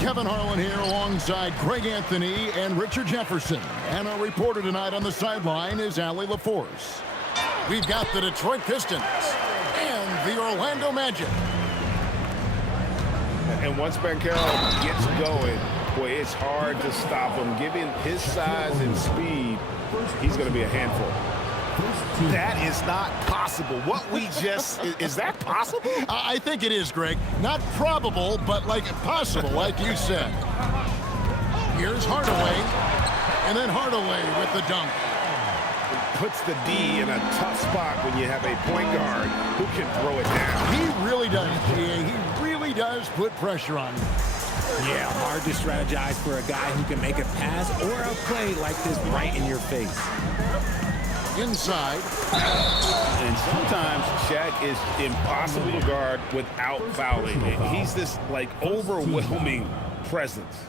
Kevin Harlan here alongside Greg Anthony and Richard Jefferson. And our reporter tonight on the sideline is Allie LaForce. We've got the Detroit Pistons and the Orlando Magic. And once Banchero gets going, boy, it's hard to stop him. Given his size and speed, he's going to be a handful. That is not possible. What we just, is that possible? I think it is, Greg. Not probable, but like possible, like you said. Here's Hardaway, and then Hardaway with the dunk. Puts the D in a tough spot when you have a point guard who can throw it down. He really does, G.A. He really does put pressure on you. Yeah, hard to strategize for a guy who can make a pass or a play like this right in your face. Inside. And sometimes Shaq is impossible to guard without fouling. He's this, like, overwhelming presence.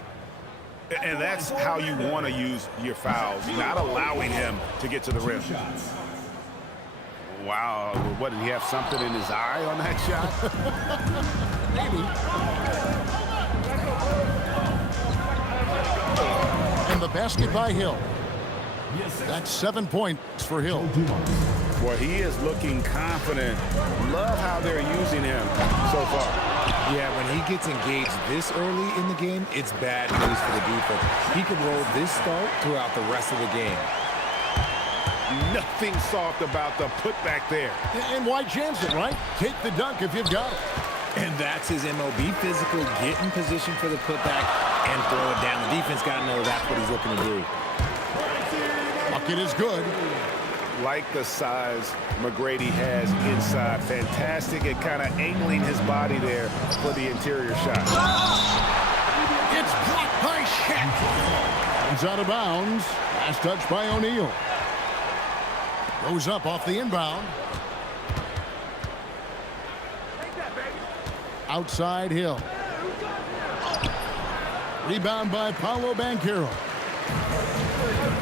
And that's how you want to use your fouls, not allowing him to get to the rim. Wow, what, did he have something in his eye on that shot? Maybe. And the basket by Hill. That's 7 points for Hill. Boy, he is looking confident. Love how they're using him so far. Yeah, when he gets engaged this early in the game, it's bad news for the defense. He could roll this start throughout the rest of the game. Nothing soft about the putback there. And why chance it, right? Take the dunk if you've got it. And that's his MO. Be physical, get in position for the putback, and throw it down. The defense got to know that's what he's looking to do. Bucket is good. Like the size McGrady has inside. Fantastic at kind of angling his body there for the interior shot. It's blocked by Shaq. It's out of bounds. Last touch by O'Neal. Goes up off the inbound. Outside Hill. Rebound by Paolo Banchero.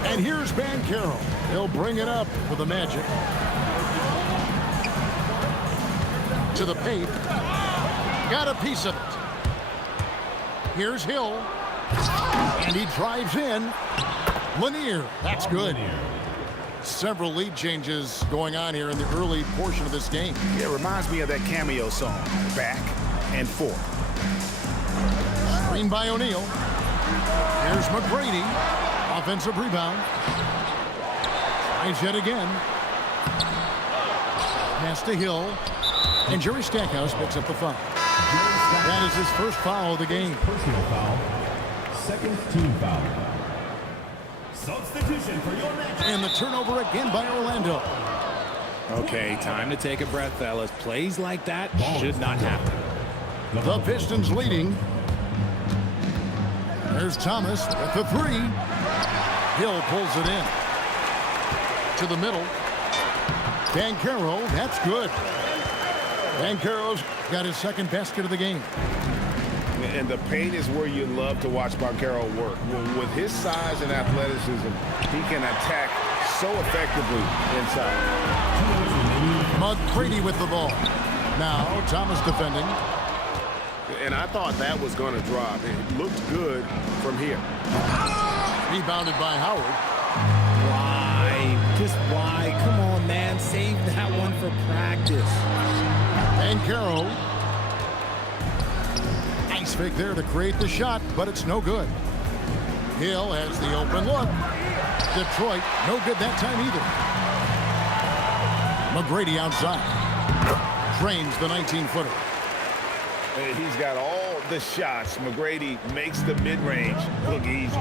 And here's Banchero. He'll bring it up for the Magic. To the paint. Got a piece of it. Here's Hill. And he drives in. Lanier. That's good. Several lead changes going on here in the early portion of this game. It reminds me of that cameo song, Back and Forth. Screen by O'Neal. Here's McGrady. Offensive rebound. Tries yet again. Pass to Hill. And Jerry Stackhouse picks up the foul. That is his first foul of the game. Personal foul. Second team foul. Substitution for your match. And the turnover again by Orlando. Okay, time to take a breath, fellas. Plays like that should not happen. The Pistons leading. There's Thomas with the three. Hill pulls it in. To the middle. Banchero, that's good. Banchero's got his second basket of the game. And the paint is where you love to watch Banchero work. With his size and athleticism, he can attack so effectively inside. McGrady with the ball. Now Thomas defending. And I thought that was going to drop. It looked good from here. Rebounded by Howard. Why? Just why? Come on, man. Save that one for practice. Banchero. Nice fake there to create the shot, but it's no good. Hill has the open look. Detroit, no good that time either. McGrady outside. Drains the 19-footer. He's got all the shots. McGrady makes the mid-range look easy.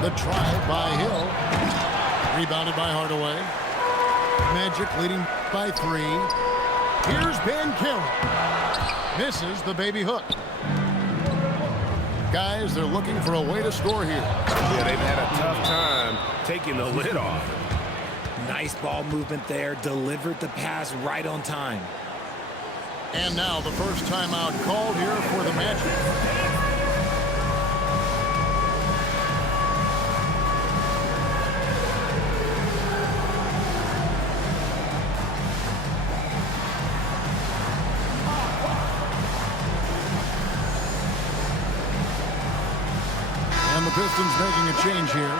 The try by Hill. Rebounded by Hardaway. Magic leading by 3. Here's Banchero. Misses the baby hook. Guys, they're looking for a way to score here. Yeah, they've had a tough time taking the lid off. Nice ball movement there. Delivered the pass right on time. And now the first timeout called here for the Magic. And the Pistons making a change here.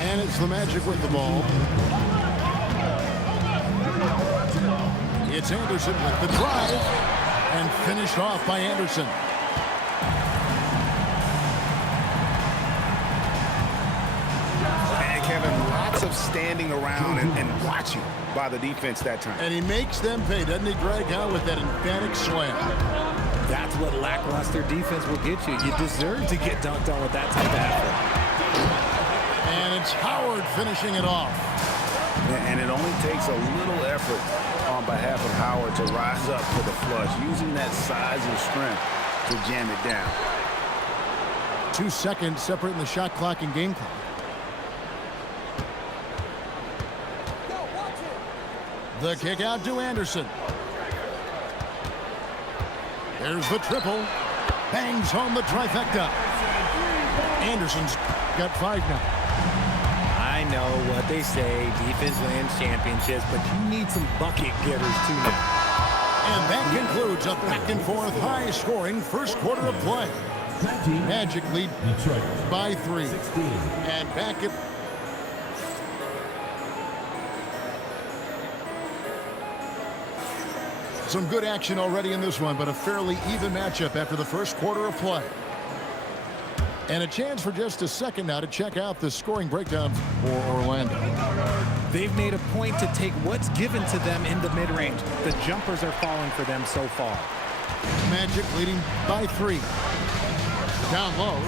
And it's the Magic with the ball. It's Anderson with the drive. And finished off by Anderson. And Kevin, lots of standing around and watching by the defense that time. And he makes them pay, doesn't he, Greg, out with that emphatic slam. That's what lackluster defense will get you. You deserve to get dunked on with that type of effort. And it's Howard finishing it off. And it only takes a little effort on behalf of Howard to rise up to the flush, using that size and strength to jam it down. 2 seconds separating the shot clock and game clock. The kick out to Anderson. There's the triple. Bangs home the trifecta. Anderson's got 5 now. I know what they say, defense wins championships, but you need some bucket getters too now. And that concludes a back-and-forth high-scoring first quarter of play. Magic lead by 3. And back at... Some good action already in this one, but a fairly even matchup after the first quarter of play. And a chance for just a second now to check out the scoring breakdown for Orlando. They've made a point to take what's given to them in the mid-range. The jumpers are falling for them so far. Magic leading by 3. Down low.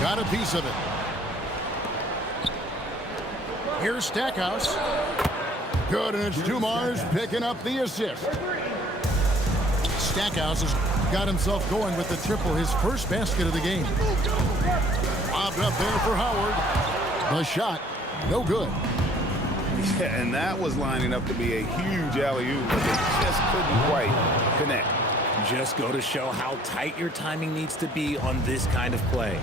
Got a piece of it. Here's Stackhouse. Good, and it's Dumars picking up the assist. Stackhouse has got himself going with the triple, his first basket of the game. Lobbed up there for Howard. The shot, no good. Yeah, and that was lining up to be a huge alley-oop, but they just couldn't quite connect. Just go to show how tight your timing needs to be on this kind of play.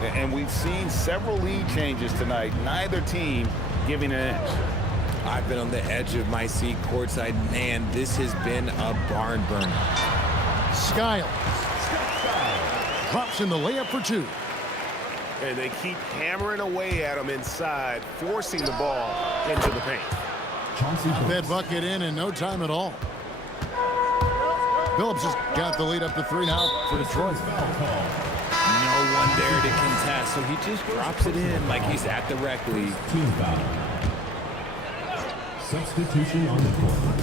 And we've seen several lead changes tonight, neither team giving an inch. I've been on the edge of my seat courtside. Man, this has been a barn burner. Skiles drops in the layup for 2. And they keep hammering away at him inside, forcing the ball into the paint. That bucket in no time at all. Phillips has got the lead up to 3 now for Detroit. No one there to contest, so he just drops it in like he's at the rec league. Team foul. Substitution on the court.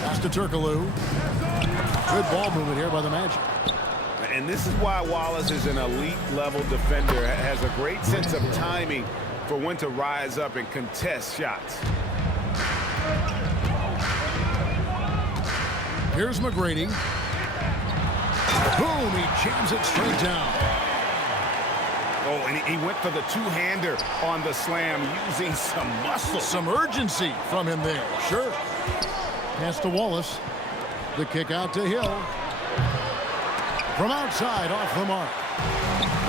Pass to Turkoglu. Good ball movement here by the Magic. And this is why Wallace is an elite-level defender, has a great sense of timing for when to rise up and contest shots. Here's McGrady. Boom, he jams it straight down. Oh, and he went for the two-hander on the slam, using some muscle. Some urgency from him there, sure. Pass to Wallace. The kick out to Hill. From outside, off the mark.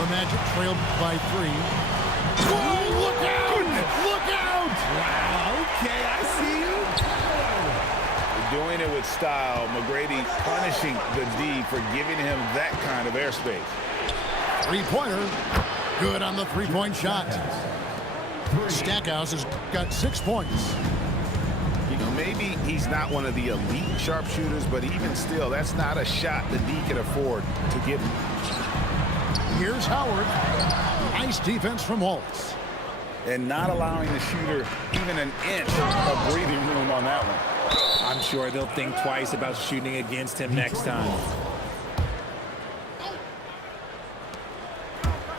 The Magic trailed by 3. Whoa, look out! Look out! Wow, okay, I see you. Doing it with style. McGrady punishing the D for giving him that kind of airspace. 3-pointer. Good on the 3-point shot. Stackhouse has got 6 points. You know, maybe he's not one of the elite sharpshooters, but even still, that's not a shot the D can afford to give him. Here's Howard. Nice defense from Wallace. And not allowing the shooter even an inch of breathing room on that one. I'm sure they'll think twice about shooting against him next time.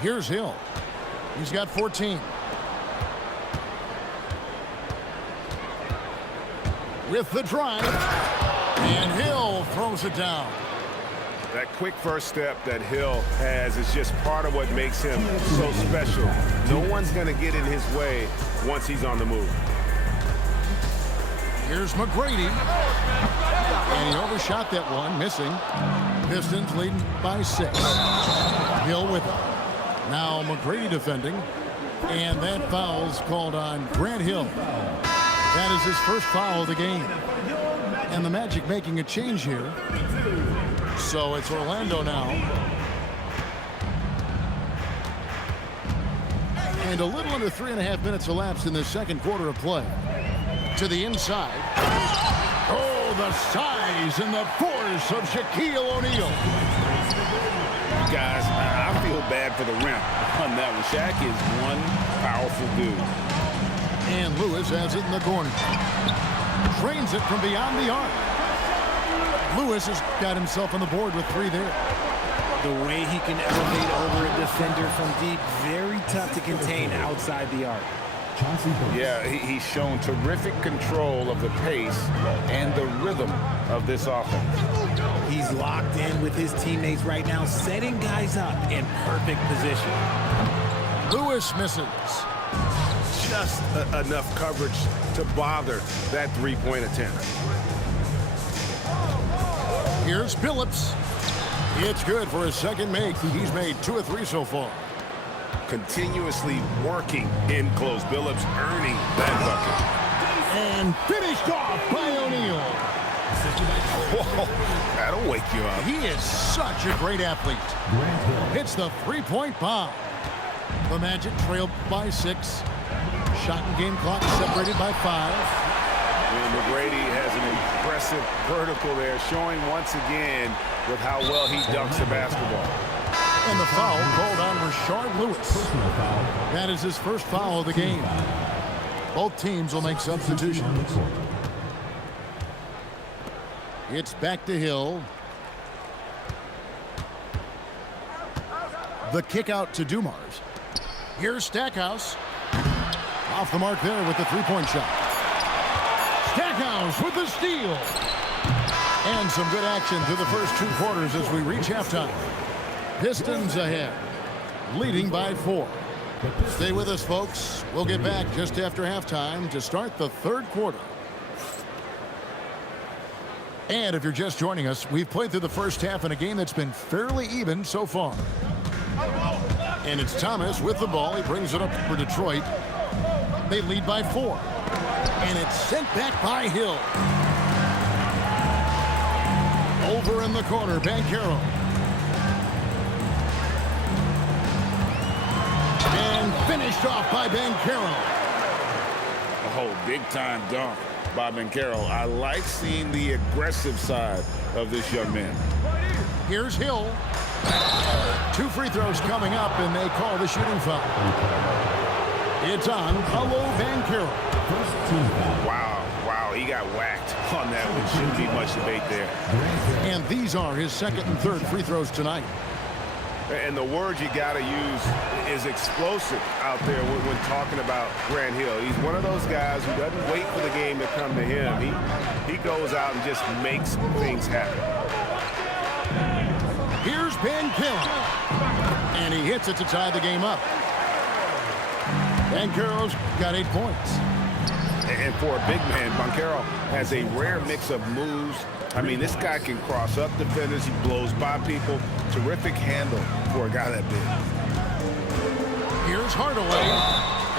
Here's Hill. He's got 14. With the drive. And Hill throws it down. That quick first step that Hill has is just part of what makes him so special. No one's going to get in his way once he's on the move. Here's McGrady. And he overshot that one, missing. Pistons leading by 6. Hill with it. Now McGrady defending. And that foul's called on Grant Hill. That is his first foul of the game. And the Magic making a change here. So it's Orlando now. And a little under 3.5 minutes elapsed in the second quarter of play. To the inside. Oh, the size and the force of Shaquille O'Neal. Guys, I feel bad for the rim on that one. Shaq is one powerful dude. And Lewis has it in the corner. Trains it from beyond the arc. Lewis has got himself on the board with 3 there. The way he can elevate over a defender from deep, very tough to contain outside the arc. Yeah, he's shown terrific control of the pace and the rhythm of this offense. He's locked in with his teammates right now, setting guys up in perfect position. Lewis misses. Just enough coverage to bother that three-point attempt. Here's Phillips. It's good for his second make. He's made 2 of 3 so far. Continuously working in close. Billups earning that bucket. And finished off by O'Neal. Whoa, that'll wake you up. He is such a great athlete. Hits the 3-point bomb. The Magic trailed by 6. Shot and game clock separated by 5. And McGrady has an impressive vertical there, showing once again with how well he dunks the basketball. And the foul called on Rashard Lewis. That is his first foul of the game. Both teams will make substitutions. It's back to Hill. The kick out to Dumars. Here's Stackhouse. Off the mark there with the 3-point shot. Stackhouse with the steal. And some good action through the first 2 quarters as we reach halftime. Pistons ahead, leading by 4. Stay with us, folks. We'll get back just after halftime to start the 3rd quarter. And if you're just joining us, we've played through the first half in a game that's been fairly even so far. And it's Thomas with the ball. He brings it up for Detroit. They lead by 4. And it's sent back by Hill. Over in the corner, Banchero. And finished off by Banchero. Oh, big-time dunk by Banchero. I like seeing the aggressive side of this young man. Here's Hill. 2 free throws coming up, and they call the shooting foul. It's on Paolo Banchero. Wow, he got whacked on that one. Shouldn't be much debate there. And these are his 2nd and 3rd free throws tonight. And the word you got to use is explosive out there when talking about Grant Hill. He's one of those guys who doesn't wait for the game to come to him. He goes out and just makes things happen. Here's Banchero. And he hits it to tie the game up. Banchero's got 8 points. And for a big man, Banchero has a rare mix of moves. I mean, this guy can cross up defenders. He blows by people. Terrific handle for a guy that big. Here's Hardaway.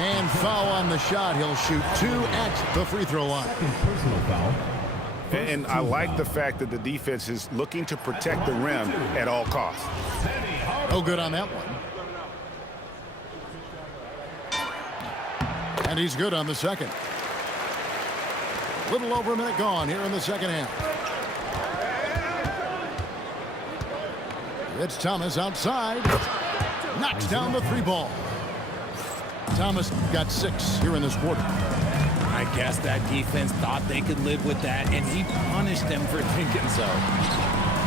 And foul on the shot. He'll shoot 2 at the free throw line. Personal foul. And I like the fact that the defense is looking to protect the rim at all costs. No good on that one. And he's good on the second. Little over a minute gone here in the second half. It's Thomas outside. Knocks down the 3 ball. Thomas got 6 here in this quarter. I guess that defense thought they could live with that, and he punished them for thinking so.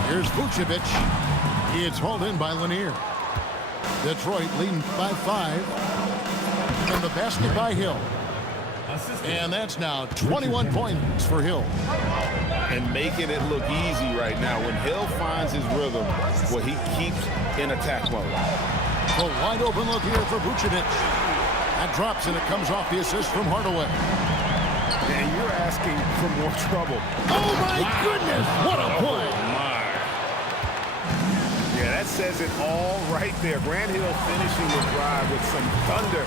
Here's Vucevic. It's hauled in by Lanier. Detroit leading by 5. And the basket by Hill. And that's now 21 points for Hill. And making it look easy right now. When Hill finds his rhythm, well, he keeps in attack mode. A wide open look here for Vucevic. That drops, and it comes off the assist from Hardaway. And you're asking for more trouble. Oh, my goodness. What a play. My. Yeah, that says it all right there. Grant Hill finishing the drive with some thunder.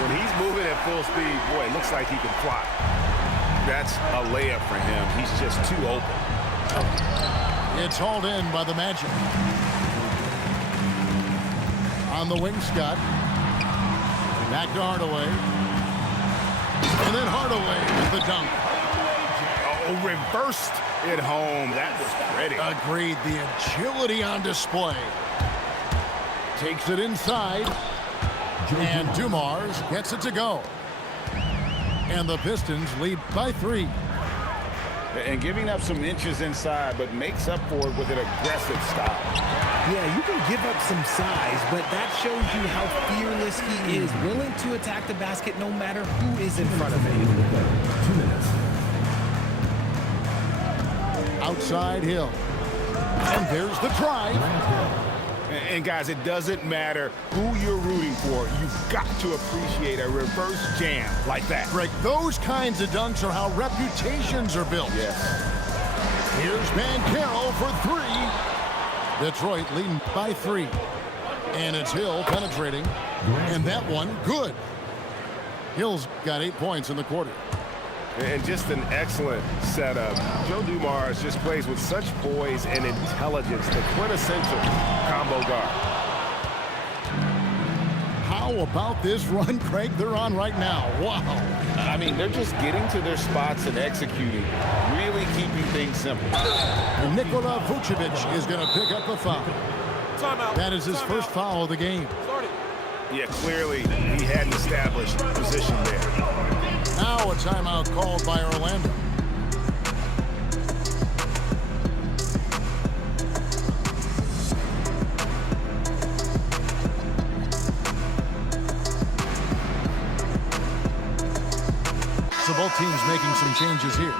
When he's moving at full speed, boy, it looks like he can fly. That's a layup for him. He's just too open. It's hauled in by the Magic. On the wing, Scott. Back to Hardaway. And then Hardaway with the dunk. Oh, reversed it home. That was pretty. Agreed. The agility on display. Takes it inside. And Dumars gets it to go. And the Pistons lead by 3. And giving up some inches inside, but makes up for it with an aggressive style. Yeah, you can give up some size, but that shows you how fearless he is, willing to attack the basket no matter who is in front of him. 2 minutes. Outside Hill. And there's the drive. And guys, it doesn't matter who you're rooting for. You've got to appreciate a reverse jam like that. Greg, those kinds of dunks are how reputations are built. Yes. Here's Banchero for 3. Detroit leading by 3. And it's Hill penetrating. And that one, good. Hill's got 8 points in the quarter. And just an excellent setup. Joe Dumars just plays with such poise and intelligence, the quintessential combo guard. How about this run, Craig, they're on right now? Wow. I mean, they're just getting to their spots and executing, really keeping things simple. And Nikola Vucevic is going to pick up the foul. That is his first foul of the game. Yeah, clearly he hadn't established position there. Now a timeout called by Orlando. So both teams making some changes here.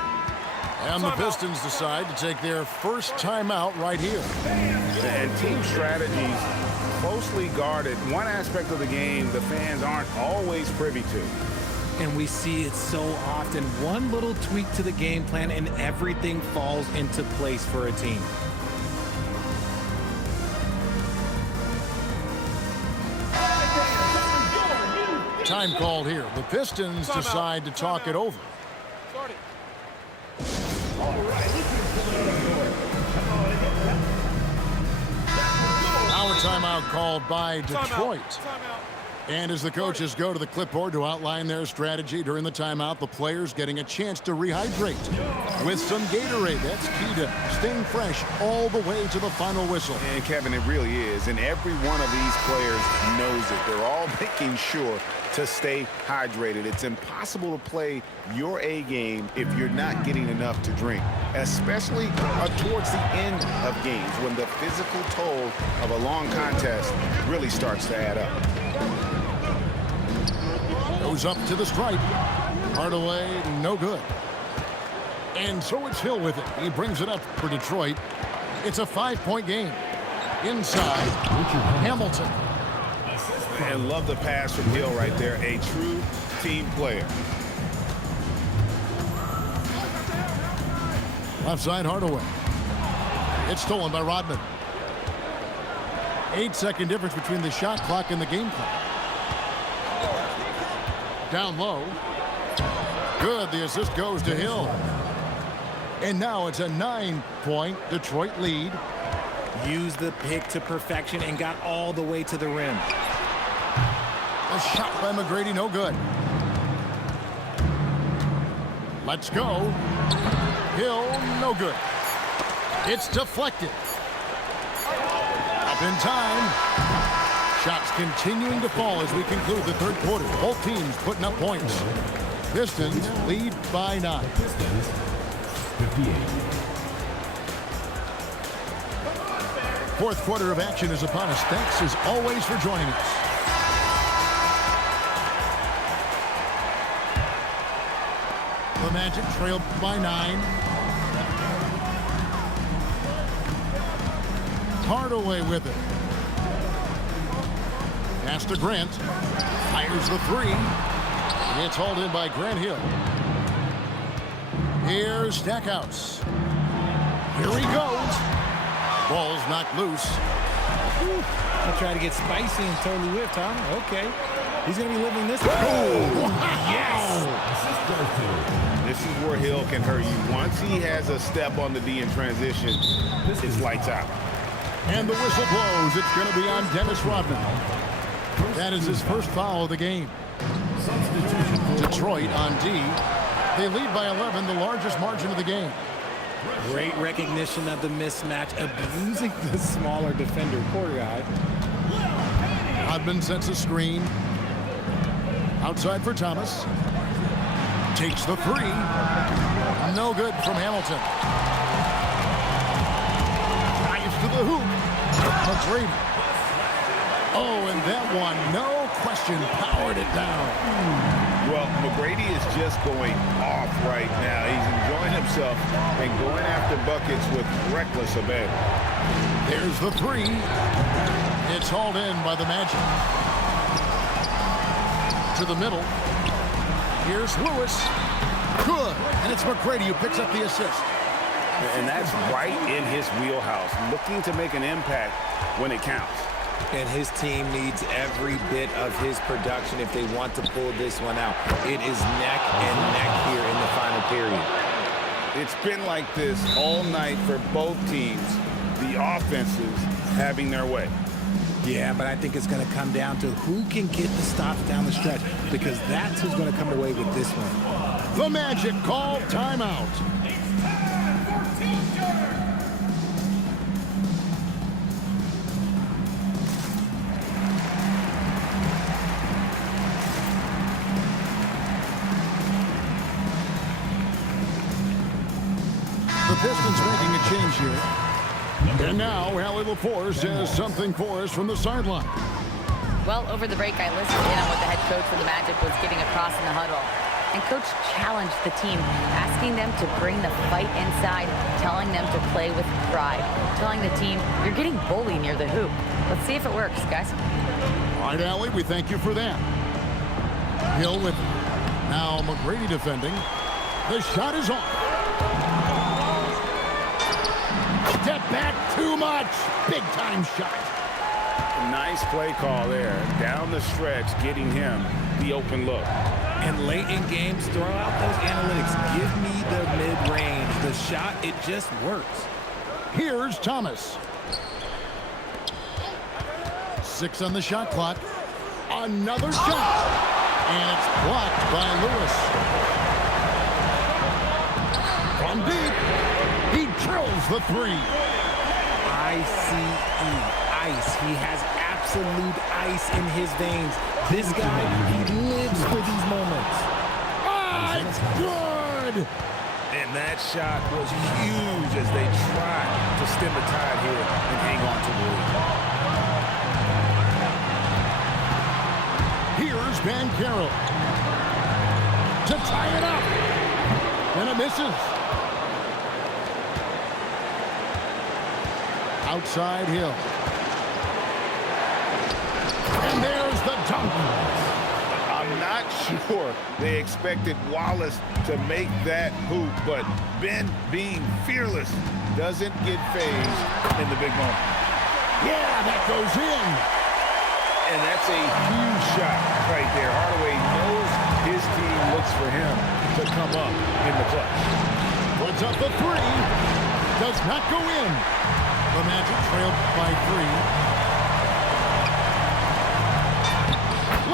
And the Pistons decide to take their first timeout right here. And team strategies closely guarded. One aspect of the game the fans aren't always privy to. And we see it so often. One little tweak to the game plan and everything falls into place for a team. Time called here. The Pistons decide to talk it over. Now a timeout called by Detroit. And as the coaches go to the clipboard to outline their strategy during the timeout, the players getting a chance to rehydrate with some Gatorade. That's key to staying fresh all the way to the final whistle. And Kevin, it really is. And every one of these players knows it. They're all making sure to stay hydrated. It's impossible to play your A game if you're not getting enough to drink, especially towards the end of games when the physical toll of a long contest really starts to add up. Goes up to the stripe. Hardaway, no good. And so it's Hill with it. He brings it up for Detroit. It's a 5-point game. Inside, Hamilton. And love the pass from Hill right there. A true team player. Left side, Hardaway. It's stolen by Rodman. 8-second difference between the shot clock and the game clock. Down low. Good. The assist goes to Hill. And now it's a 9-point Detroit lead. Used the pick to perfection and got all the way to the rim. A shot by McGrady, no good. Let's go. Hill, no good. It's deflected. Up in time. Shots continuing to fall as we conclude the third quarter. Both teams putting up points. Pistons lead by 9. Pistons, 58. Fourth quarter of action is upon us. Thanks as always for joining us. The Magic trailed by 9. Hardaway with it. Pass to Grant. Fires the 3. It's hauled in by Grant Hill. Here's Stackhouse. Here he goes. Ball's knocked loose. I tried to get spicy and totally whipped, huh? Okay. He's going to be living this. Oh, Yes! Assist goes to This is where Hill can hurt you. Once he has a step on the D in transition, it's lights out. And the whistle blows. It's going to be on Dennis Rodman. That is his first foul of the game. Detroit on D. They lead by 11, the largest margin of the game. Great recognition of the mismatch, abusing the smaller defender. Poor guy. Rodman sets a screen. Outside for Thomas. Takes the three. No good from Hamilton. Drives to the hoop. McGrady. Oh, and that one, no question, powered it down. Well, McGrady is just going off right now. He's enjoying himself and going after buckets with reckless abandon. There's the three. It's hauled in by the Magic. To the middle. Here's Lewis. Good. And it's McGrady who picks up the assist. And that's right in his wheelhouse, looking to make an impact when it counts. And his team needs every bit of his production if they want to pull this one out. It is neck and neck here in the final period. It's been like this all night for both teams, the offenses having their way. Yeah, but I think it's going to come down to who can get the stops down the stretch, because that's who's going to come away with this one. The Magic call timeout. The Pistons making a change here. And now, Allie LaForce has something for us from the sideline. Well, over the break, I listened in on what the head coach for the Magic was giving across in the huddle. And Coach challenged the team, asking them to bring the fight inside, telling them to play with pride, telling the team, you're getting bullied near the hoop. Let's see if it works, guys. All right, Allie, we thank you for that. Hill with it. Now McGrady defending. The shot is off. Step back too much. Big time shot. Nice play call there. Down the stretch, getting him the open look. And late in games, throw out those analytics. Give me the mid-range. The shot, it just works. Here's Thomas. 6 on the shot clock. Another shot. And it's blocked by Lewis. From deep. He drills the three. I-C-E, ice. He has absolute ice in his veins. This guy, he lives for these moments. Ah, it's good. And that shot was huge as they tried to stem the tide here and hang on to the lead. Here's Banchero to tie it up. And it misses. Outside Hill. And there's the dunk. I'm not sure they expected Wallace to make that hoop, but Ben, being fearless, doesn't get phased in the big moment. Yeah, that goes in. And that's a huge shot right there. Hardaway knows his team looks for him to come up in the clutch. Puts up the three. Does not go in. The Magic trailed by 3.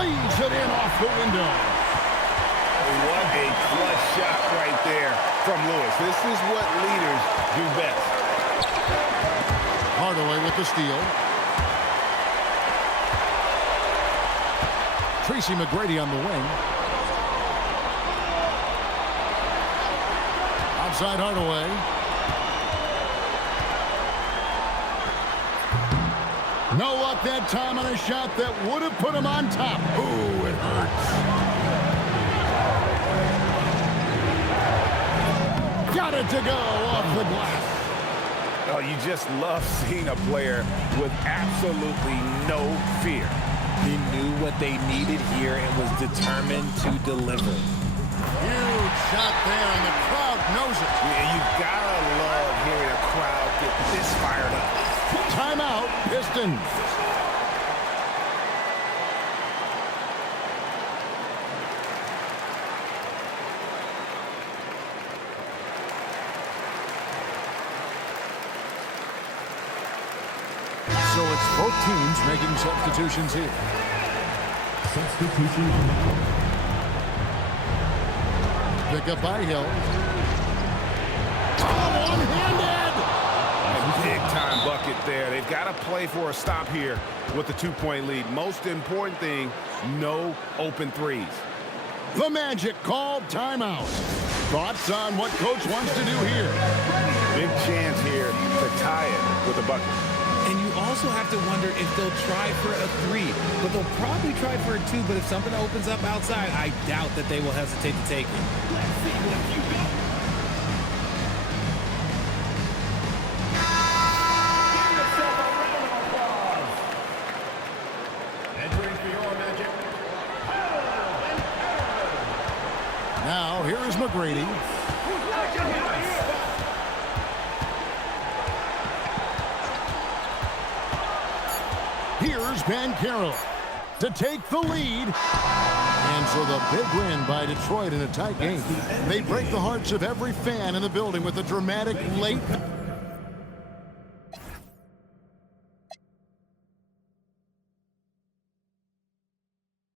Leaves it in off the window. What a clutch shot right there from Lewis. This is what leaders do best. Hardaway with the steal. Tracy McGrady on the wing. Outside Hardaway. No luck that time on a shot that would have put him on top. Ooh, it hurts. Got it to go off the glass. Oh, you just love seeing a player with absolutely no fear. He knew what they needed here and was determined to deliver. Huge shot there, and the crowd knows it. Yeah, you've got to love hearing a crowd get this fired up. Timeout, Pistons. Both teams making substitutions here. Substitution. Pick up by Hill. Oh, one-handed! A big-time bucket there. They've got to play for a stop here with the 2-point lead. Most important thing, no open threes. The Magic called timeout. Thoughts on what Coach wants to do here? Big chance here to tie it with a bucket. And you also have to wonder if they'll try for a 3, but they'll probably try for a 2. But if something opens up outside, I doubt that they will hesitate to take it. Let's see what you got. Give yourself a round of applause. Entering for your Magic. Now, here is McGrady. Here's Banchero to take the lead. And so the big win by Detroit in a tight game. They break the hearts of every fan in the building with a dramatic late